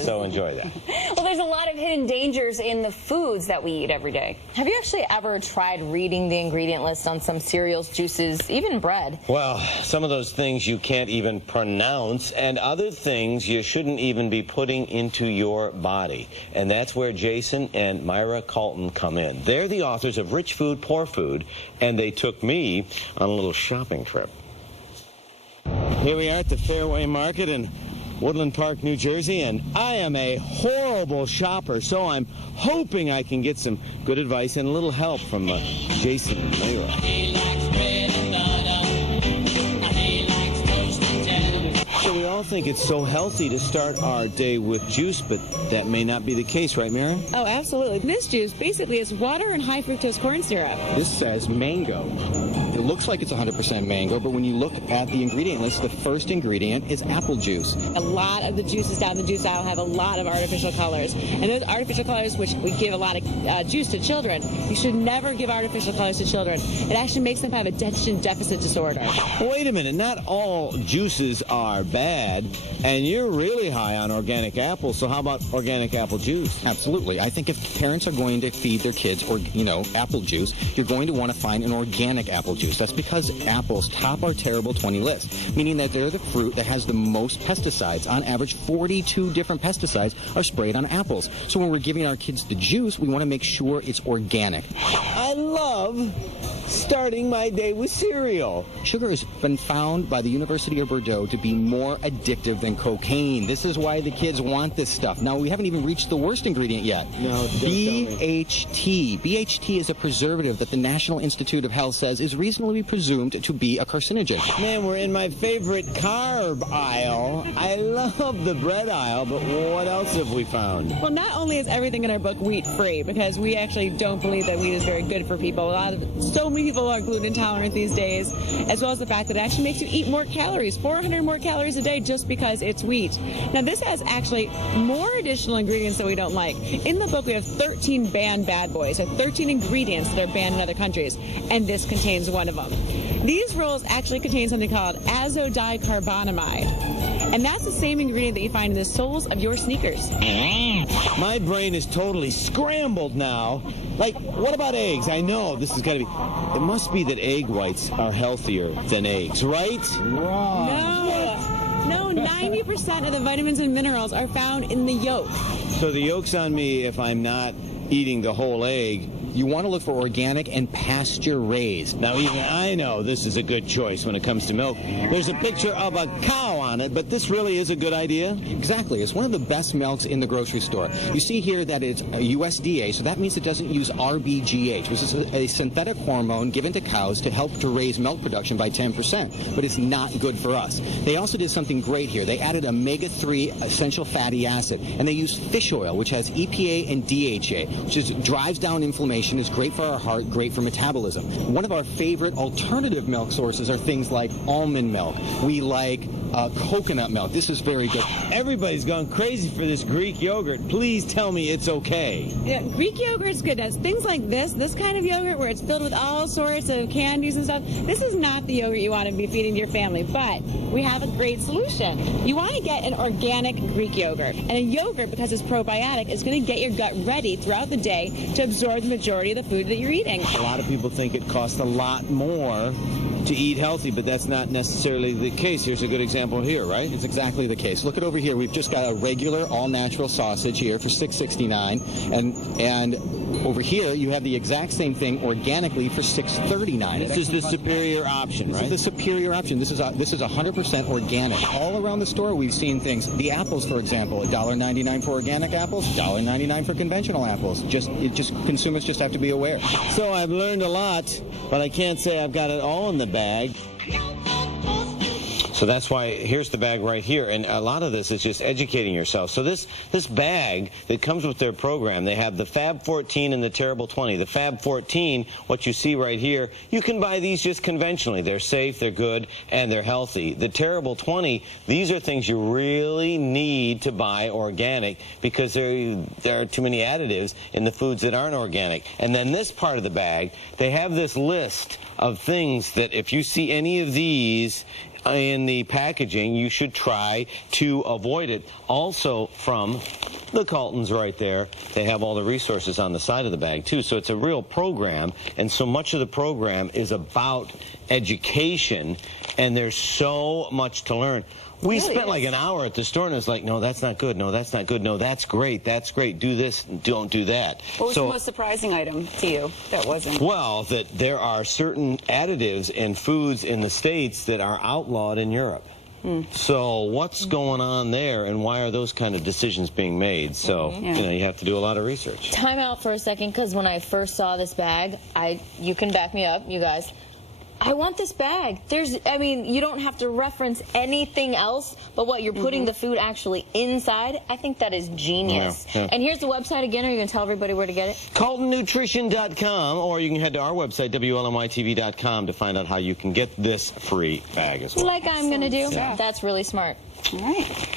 peppers. So enjoy that. Well, there's a lot of hidden dangers in the foods that we eat every day. Have you actually ever tried reading the ingredient list on some cereals, juices, even bread? Well, some of those things you can't even pronounce, and other things you shouldn't even be putting into your body. And that's where Jason and Myra Calton come in. They're the authors of Rich Food, Poor Food, and they took me on a little shopping trip. Here we are at the FAIRWAY Market in Woodland Park, New Jersey, and I am a horrible shopper, so I'm hoping I can get some good advice and a little help from Jason and Myra. So we all think it's so healthy to start our day with juice, but that may not be the case, right, Myra? Oh, absolutely. This juice basically is water and high fructose corn syrup. This says mango. It looks like it's 100% mango, but when you look at the ingredient list, the first ingredient is apple juice. A lot of the juices down the juice aisle have a lot of artificial colors. And those artificial colors, which we give a lot of juice to children, you should never give artificial colors to children. It actually makes them have attention deficit disorder. Wait a minute, not all juices are bad, and you're really high on organic apples, so how about organic apple juice? Absolutely. I think if parents are going to feed their kids, apple juice, you're going to want to find an organic apple juice. That's because apples top our terrible 20 list, meaning that they're the fruit that has the most pesticides. On average, 42 different pesticides are sprayed on apples. So when we're giving our kids the juice, we want to make sure it's organic. I love starting my day with cereal. Sugar has been found by the University of Bordeaux to be more addictive than cocaine. This is why the kids want this stuff. Now, we haven't even reached the worst ingredient yet. No, BHT. BHT is a preservative that the National Institute of Health says is reasonably presumed to be a carcinogen. Man, we're in my favorite carb aisle. I love the bread aisle, but what else have we found? Well, not only is everything in our book wheat-free, because we actually don't believe that wheat is very good for people. So many people are gluten intolerant these days, as well as the fact that it actually makes you eat more calories, 400 more calories a day just because it's wheat. Now, this has actually more additional ingredients that we don't like. In the book, we have 13 banned bad boys, so 13 ingredients that are banned in other countries, and this contains one of them. These rolls actually contain something called azodicarbonamide, and that's the same ingredient that you find in the soles of your sneakers. My brain is totally scrambled now. Like, what about eggs? I know this is got to be... It must be that egg whites are healthier than eggs, right? Wrong. No, 90% of the vitamins and minerals are found in the yolk. So the yolk's on me if I'm not eating the whole egg. You want to look for organic and pasture-raised. Now, even I know this is a good choice when it comes to milk. There's a picture of a cow on it, but this really is a good idea. Exactly. It's one of the best milks in the grocery store. You see here that it's USDA, so that means it doesn't use RBGH, which is a synthetic hormone given to cows to help to raise milk production by 10%, but it's not good for us. They also did something great here. They added omega-3 essential fatty acid, and they used fish oil, which has EPA and DHA, which drives down inflammation, is great for our heart, great for metabolism. One of our favorite alternative milk sources are things like almond milk. We like coconut milk. This is very good. Everybody's gone crazy for this Greek yogurt. Please tell me it's okay. Yeah, Greek yogurt's good. It's things like this kind of yogurt where it's filled with all sorts of candies and stuff. This is not the yogurt you want to be feeding to your family, but we have a great solution. You want to get an organic Greek yogurt. And a yogurt, because it's probiotic, is going to get your gut ready throughout the day to absorb the majority of the food that you're eating. A lot of people think it costs a lot more to eat healthy, but that's not necessarily the case. Here's a good example here, right? It's exactly the case. Look at over here. We've just got a regular all-natural sausage here for $6.69, and over here you have the exact same thing organically for $6.39. This is the superior option, right? This is the superior option. This is 100% organic. All around the store we've seen things. The apples, for example, $1.99 for organic apples, $1.99 for conventional apples. Consumers just have to be aware. So I've learned a lot, but I can't say I've got it all in the bag. So that's why here's the bag right here, and a lot of this is just educating yourself. So this bag that comes with their program, they have the Fab 14 and the Terrible 20. The Fab 14, what you see right here, you can buy these just conventionally. They're safe, they're good, and they're healthy. The Terrible 20, these are things you really need to buy organic because there are too many additives in the foods that aren't organic. And then this part of the bag, they have this list of things that if you see any of these in the packaging, you should try to avoid it. Also from the Caltons right there, they have all the resources on the side of the bag too, so it's a real program, and so much of the program is about education, and there's so much to learn. We spent like an hour at the store, and it was like, no, that's not good. No, that's not good. No, that's great. That's great. Do this. Don't do that. What was the most surprising item to you that wasn't? Well, that there are certain additives in foods in the States that are outlawed in Europe. So what's going on there, and why are those kind of decisions being made? So, you know, you have to do a lot of research. Time out for a second, because when I first saw this bag, you can back me up, you guys. I want this bag. I mean, you don't have to reference anything else but what you're putting the food actually inside. I think that is genius. Yeah. And here's the website again. Are you going to tell everybody where to get it? CaltonNutrition.com, or you can head to our website, WLNYTV.com, to find out how you can get this free bag as well. Like I'm going to do. Yeah. That's really smart. All right.